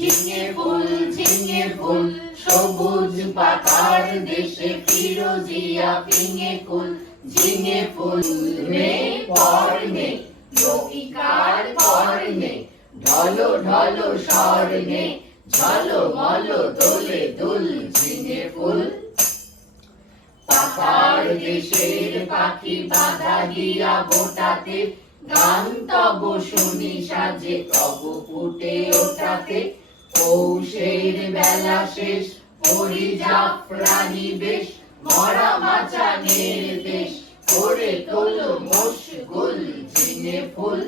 ঝিঙে ফুল সবুজ পাতার দেশে ফিরোজিয়া ফিঙে ফুল ঝিঙে ফুল নে পর্ণে লতিকার কর্ণে ঢলো ঢলো স্বর্ণে ঝলমল দোলে দুল ঝিঙে ফুল পাতার দেশের পাখি বাধা দিয়া বোটাতে গান তব শুনি সাজে তব ফুটে ওঠাতে পৌষের বেলা শেষ পরিজাফরানি বেশ মরা মাচানের দেশ করে তোলো মশগুল ঝিঙে ফুল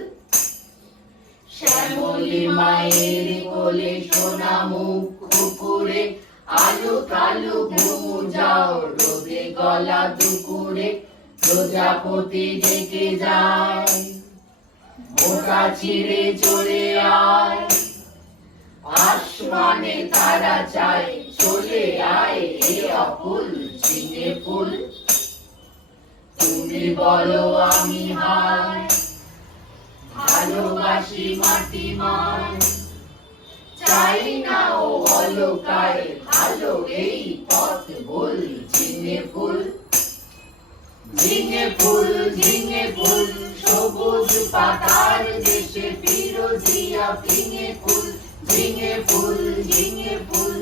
শ্যামলী মায়ের কোলে সোনা মুখ কুকুরে আলু কালু ঘুমু যাও রোদে গলা দুপুরে প্রজাপতি ডেকে যায় বোকা ছিঁড়ে চলে আয় আসমানে তারা চায় চলে আয় এ অকুল ঝিঙে ফুল তুমি বলো আমি হায় ভালোবাসি মাটি মায় চাই না ও অলকায় ভালো এই পথ ভুল ঝিঙে ফুল সবুজ পাতার দেশে ফিরোজিয়া ফিঙে ফুল ঝিঙে ফুল